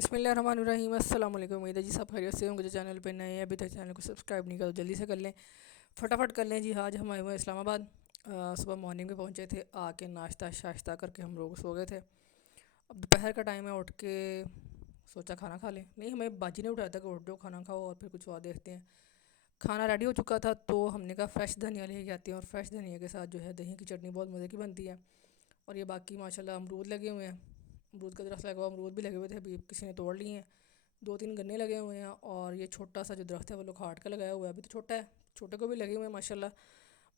बिस्मिल्लाहिर्रहमानिर्रहीम। अस्सलाम वालेकुम। उम्मीद है जी सब खैरियत से होंगे। जो चैनल पे नए हैं, अभी तक चैनल को सब्सक्राइब नहीं करो, जल्दी से कर लें, फटाफट कर लें जी। आज हम आए हुए हैं इस्लामाबाद। सुबह मॉर्निंग में पहुँचे थे, आके नाश्ता शाश्ता करके हम लोग सो गए थे। अब दोपहर का टाइम है, उठ के सोचा खाना खा लें। नहीं, हमें बाजी ने उठाया था कि उठ जाओ खाना खाओ और फिर कुछ और देखते हैं। खाना रेडी हो चुका था तो हमने कहा फ़्रेश धनिया ले जाते हैं, और फ्रेश धनिया के साथ जो है दही की चटनी बहुत मज़े की बनती है। और ये बाकी माशाल्लाह अमरूद लगे हुए हैं, अमरूद का दरख्त लगा हुआ, अमरूद भी लगे हुए थे, अभी किसी ने तोड़ लिए हैं। दो तीन गन्ने लगे हुए हैं, और ये छोटा सा जो दरख्त है वो लोग हाट का लगाया हुआ है, अभी तो छोटा है, छोटे को भी लगे हुए हैं माशाल्लाह।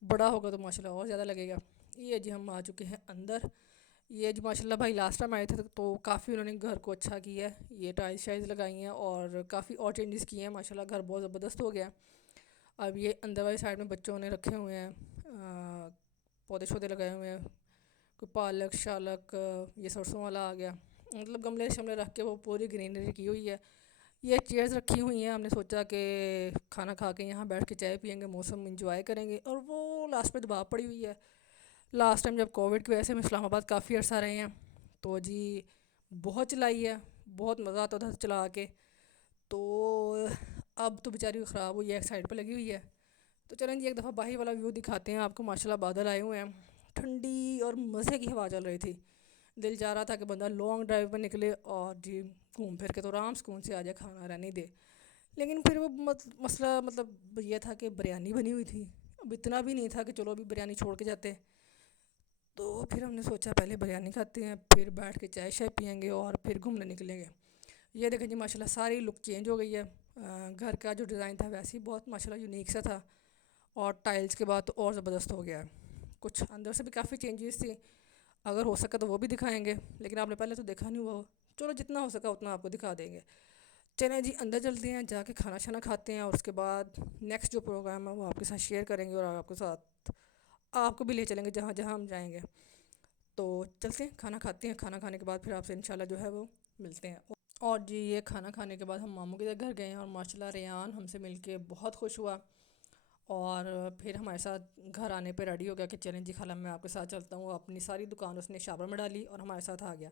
बड़ा होगा तो माशाल्लाह और ज़्यादा लगेगा। ये जी हम आ चुके हैं अंदर। ये जी माशाल्लाह भाई लास्ट टाइम आए थे तो काफ़ी उन्होंने घर को अच्छा किया है, ये टाइल्स शाइल्स लगाई हैं और काफ़ी और चेंजेस किए हैं माशाल्लाह, घर बहुत ज़बरदस्त हो गया। अब ये अंदर वाली साइड में बच्चों ने रखे हुए हैं, पौधे शौधे लगाए हुए हैं, कोई पालक शालक, ये सरसों वाला आ गया, मतलब गमले शमले रख के वो पूरी ग्रीनरी की हुई है। ये चेयर्स रखी हुई हैं, हमने सोचा कि खाना खा के यहाँ बैठ के चाय पियेंगे, मौसम इंजॉय करेंगे। और वो लास्ट पे दबाव पड़ी हुई है। लास्ट टाइम जब कोविड की वजह से हम इस्लामाबाद काफ़ी अर्सा रहे हैं तो जी बहुत चलाई है, बहुत मज़ा आता था चला के। तो अब तो बेचारी ख़राब हुई है, एक साइड पे लगी हुई है। तो चलें जी एक दफ़ा बाहर वाला व्यू दिखाते हैं आपको। माशाल्लाह बादल आए हुए हैं, ठंडी और मज़े की हवा चल रही थी। दिल चाह रहा था कि बंदा लॉन्ग ड्राइव पर निकले और जी घूम फिर के तो आराम सुकून से आ जाए, खाना रहने दे। लेकिन फिर वो मसला मतलब ये था कि बिरयानी बनी हुई थी। अब इतना भी नहीं था कि चलो अभी बिरयानी छोड़ के जाते। तो फिर हमने सोचा पहले बिरयानी खाते हैं, फिर बैठ के चाय शाय पियेंगे और फिर घूमने निकलेंगे। ये देखें जी माशाल्लाह सारी लुक चेंज हो गई है। घर का जो डिज़ाइन था वैसे ही बहुत माशाल्लाह यूनिक सा था, और टाइल्स के बाद तो और ज़बरदस्त हो गया है। कुछ अंदर से भी काफ़ी चेंजेस थी, अगर हो सका तो वो भी दिखाएंगे, लेकिन आपने पहले तो देखा नहीं हुआ हो। चलो जितना हो सका उतना आपको दिखा देंगे। चलें जी अंदर चलते हैं, जाके खाना शाना खाते हैं, और उसके बाद नेक्स्ट जो प्रोग्राम है वो आपके साथ शेयर करेंगे, और आपके साथ आपको भी ले चलेंगे जहाँ जहाँ हम जाएंगे। तो चलते हैं खाना खाते हैं, खाना खाने के बाद फिर आपसे इंशाल्लाह जो है वो मिलते हैं। और जी ये खाना खाने के बाद हम मामू के घर गए हैं, और माशाल्लाह रेयान हमसे मिलके बहुत खुश हुआ। और फिर हमारे साथ घर आने पे रेडी हो गया कि चलें जी खाला मैं आपके साथ चलता हूँ। अपनी सारी दुकान उसने शावर में डाली और हमारे साथ आ गया।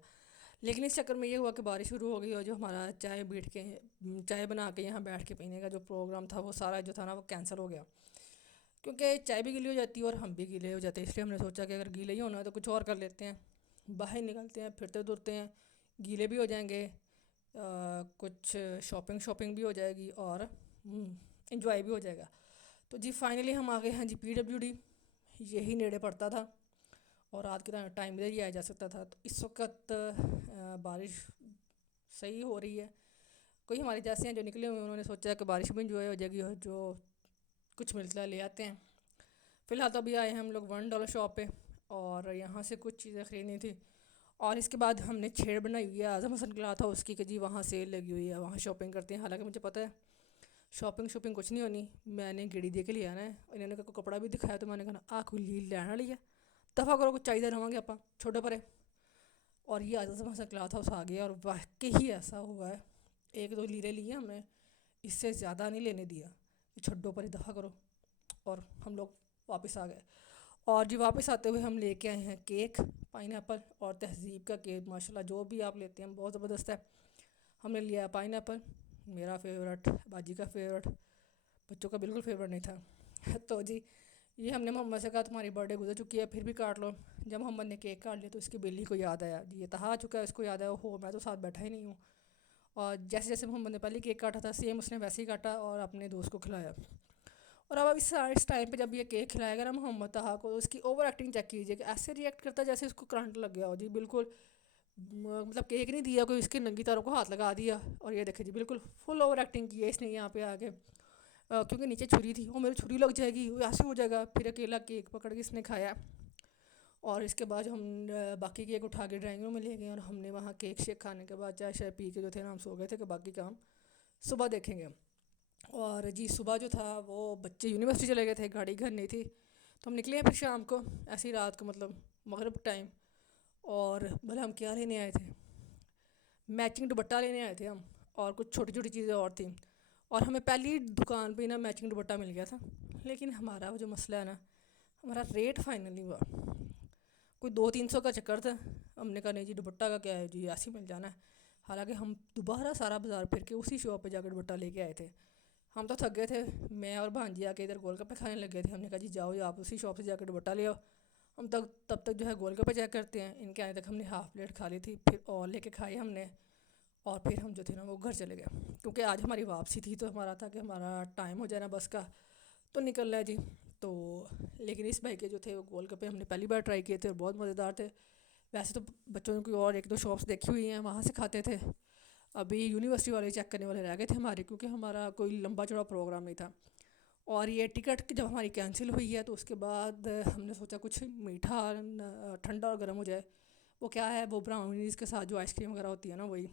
लेकिन इस चक्कर में ये हुआ कि बारिश शुरू हो गई, और जो हमारा चाय बना के यहाँ बैठ के पीने का जो प्रोग्राम था वो सारा जो था ना वो कैंसिल हो गया। क्योंकि चाय भी गीली हो जाती है और हम भी गीले हो जाते हैं, इसलिए हमने सोचा कि अगर गीले ही होना है तो कुछ और कर लेते हैं। बाहर निकलते हैं, फिरते दुरते हैं, गीले भी हो जाएंगे, कुछ शॉपिंग शॉपिंग भी हो जाएगी, और इंजॉय भी हो जाएगा। तो जी फाइनली हम आ गए हैं जी PWD। यही नेड़े पड़ता था, और रात के टाइम इधर ही आया जा सकता था। तो इस वक्त बारिश सही हो रही है। कोई हमारे जैसे हैं जो निकले हुए हैं, उन्होंने सोचा कि बारिश भी इंजॉय हो जाएगी, और जो कुछ मिलता है ले आते हैं। फ़िलहाल तो अभी आए हैं हम लोग $1 शॉप पे, और यहाँ से कुछ चीज़ें ख़रीदनी थी। और इसके बाद हमने छेड़ बनाई हुई है आज़म हसन क्लॉथ हाउस की कि जी वहाँ सेल लगी हुई है, वहाँ शॉपिंग करते हैं। हालांकि मुझे पता है शॉपिंग शॉपिंग कुछ नहीं होनी, मैंने गेड़ी दे के लिया ना है। इन्होंने कोई कपड़ा भी दिखाया तो मैंने कहा आ कोई लील लैन वाली है, दफ़ा करो कुछ चाहिए रहेंगे आप छोटे परे। और ये आज़म हसन क्लॉथ हाउस आ गया, और वाकई ही ऐसा हुआ है। एक दो लीरे लिए हमने, इससे ज़्यादा नहीं लेने दिया, छड्डो पर ही दफ़ा करो। और हम लोग वापस आ गए। और जी वापस आते हुए हम लेके आए हैं केक, पाइनएप्पल और तहज़ीब का केक। माशाल्लाह जो भी आप लेते हैं बहुत ज़बरदस्त है। हमने लिया पाइनएप्पल, मेरा फेवरेट, बाजी का फेवरेट, बच्चों का बिल्कुल फेवरेट नहीं था। तो जी ये हमने मोहम्मद से कहा तुम्हारी बर्थडे गुजर चुकी है फिर भी काट लो। जब मोहम्मद ने केक काट लिया तो इसकी बिल्ली को याद आया, जी ये तहा आ चुका है, इसको याद आया हो मैं तो साथ बैठा ही नहीं हूँ। और जैसे जैसे मोहम्मद ने पहले केक काटा था सेम उसने वैसे ही काटा और अपने दोस्त को खिलाया। और अब इस टाइम पे जब ये केक खिलाएगा ना मोहम्मद तहा को, तो उसकी ओवर एक्टिंग चेक कीजिए कि ऐसे रिएक्ट करता है जैसे इसको करंट लग गया हो जी। बिल्कुल मतलब केक नहीं दिया कोई, इसके नंगी तारों को हाथ लगा दिया। और ये देखे जी बिल्कुल फुल ओवर एक्टिंग की है इसने यहाँ पे आके। क्योंकि नीचे छुरी थी, वो मेरी छुरी लग जाएगी, वो ऐसे हो जाएगा। फिर अकेला केक पकड़ के इसने खाया। और इसके बाद हम बाकी केक उठा के ड्राइंग रूम में ले गए, और हमने वहाँ केक शेक खाने के बाद चाय शाय पी के जो थे ना हम सो गए थे कि बाकी काम सुबह देखेंगे। और जी सुबह जो था वो बच्चे यूनिवर्सिटी चले गए थे, गाड़ी घर नहीं थी, तो हम निकले हैं फिर शाम को, ऐसी रात को मतलब मगरिब टाइम। और भले हम क्या लेने आए थे, मैचिंग दुपट्टा लेने आए थे हम, और कुछ छोटी छोटी चीज़ें और थी। और हमें पहली दुकान पे ना मैचिंग दुपट्टा मिल गया था। लेकिन हमारा वो जो मसला है ना, हमारा रेट फाइनल नहीं हुआ। कोई 200-300 का चक्कर था। हमने कहा नहीं जी दुपट्टा का क्या है जी, ऐसे ही मिल जाना है। हालांकि हम दोबारा सारा बाज़ार फिर के उसी शॉप पे जाकर दुपट्टा लेके आए थे। हम तो थक गए थे, मैं और भांजी आके इधर गोलगप्पे खाने लग गए थे। हमने कहा जी जाओ आप उसी शॉप से जाकर दुपट्टा ले आओ, हम तब तक जो है गोलगप्पे चेक करते हैं। इनके आने तक हमने हाफ़ प्लेट खा ली थी, फिर और लेके खाए हमने। और फिर हम जो थे ना वो घर चले गए, क्योंकि आज हमारी वापसी थी, तो हमारा था कि हमारा टाइम हो जाए ना बस का, तो निकल रहा है जी। तो लेकिन इस भाई के जो थे वो गोलगप्पे हमने पहली बार ट्राई किए थे और बहुत मज़ेदार थे। वैसे तो बच्चों ने कोई और एक दो शॉप्स देखी हुई हैं, वहाँ से खाते थे। अभी यूनिवर्सिटी वाले चेक करने वाले रह गए थे हमारे, क्योंकि हमारा कोई लंबा चौड़ा प्रोग्राम नहीं था। और ये टिकट जब हमारी कैंसिल हुई है तो उसके बाद हमने सोचा कुछ मीठा ठंडा और गर्म हो जाए। वो क्या है, वो ब्राउनीज़ के साथ जो आइसक्रीम वगैरह होती है ना वही।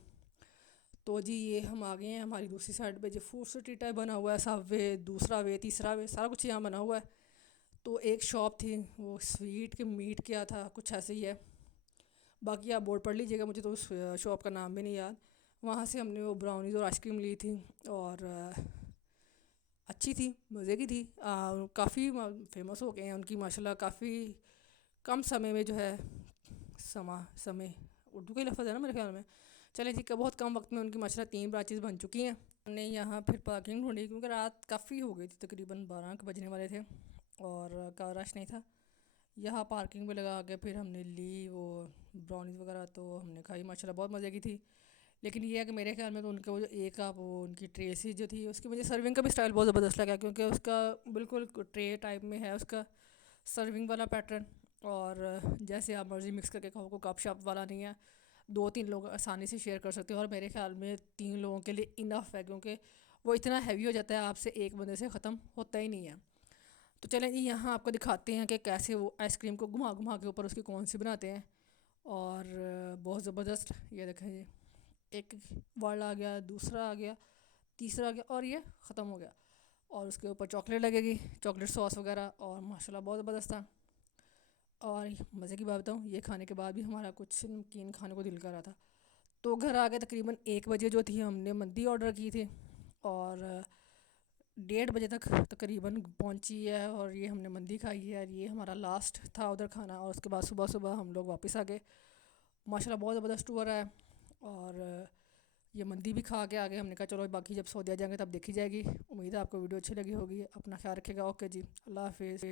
तो जी ये हम आ गए हैं हमारी दूसरी साइड पे, जो फूड सिटी टाइप बना हुआ है, सब वे, दूसरा वे, तीसरा वे, सारा कुछ यहाँ बना हुआ है। तो एक शॉप थी, वो स्वीट के मीट क्या था कुछ ऐसे ही है, बाकी आप बोर्ड पढ़ लीजिएगा, मुझे तो उस शॉप का नाम भी नहीं याद। वहाँ से हमने वो ब्राउनीज़ और आइसक्रीम ली थी, और अच्छी थी, मज़े की थी। काफ़ी फेमस हो गए हैं उनकी माशाल्लाह, काफ़ी कम समय में जो है, समय उर्दू का ही लफ्ज़ है ना मेरे ख्याल में। चले जी, बहुत कम वक्त में उनकी माशाल्लाह 3 ब्रांचेज़ बन चुकी हैं। हमने यहाँ फिर पार्किंग ढूंढी, क्योंकि रात काफ़ी हो गई थी, तकरीबन 12 के बजने वाले थे और का रश नहीं था। यहाँ पार्किंग में लगा के फिर हमने ली वो ब्राउनीज़ वगैरह, तो हमने खाई, माशाल्लाह बहुत मज़े की थी। लेकिन ये है कि मेरे ख्याल में तो उनका वो जो एक आप वो उनकी ट्रे सी जो थी, उसकी मुझे सर्विंग का भी स्टाइल बहुत ज़बरदस्त लगा, क्योंकि उसका बिल्कुल ट्रे टाइप में है उसका सर्विंग वाला पैटर्न। और जैसे आप मर्ज़ी मिक्स करके खाओ, को कप शप वाला नहीं है, 2-3 लोग आसानी से शेयर कर सकते हो। और मेरे ख्याल में 3 लोगों के लिए इनफ है, क्योंकि वो इतना हैवी हो जाता है, आपसे एक बंदे से ख़त्म होता ही नहीं है। तो चलें जी, यहाँ आपको दिखाते हैं कि कैसे वो आइसक्रीम को घुमा घुमा के ऊपर उसकी कौन सी बनाते हैं। और बहुत ज़बरदस्त, ये देखें जी, एक वर्ड आ गया, दूसरा आ गया, तीसरा आ गया, और ये ख़त्म हो गया। और उसके ऊपर चॉकलेट लगेगी, चॉकलेट सॉस वगैरह, और माशाल्लाह बहुत ज़बरदस्त था। और मज़े की बात बताऊँ, ये खाने के बाद भी हमारा कुछ नमकीन खाने को दिल कर रहा था। तो घर आ गए तकरीबन 1 बजे जो थी, हमने मंदी ऑर्डर की थी, और 1:30 बजे तक तकरीबन पहुंची है। और ये हमने मंदी खाई है, और ये हमारा लास्ट था उधर खाना। और उसके बाद सुबह सुबह हम लोग वापस आ गए। माशाल्लाह बहुत ज़बरदस्त टूर है। और ये मंदी भी खा के आगे, हमने कहा चलो बाकी जब सऊदीया जाएंगे तब देखी जाएगी। उम्मीद है आपको वीडियो अच्छी लगी होगी। अपना ख्याल रखिएगा। ओके जी, अल्लाह हाफिज़।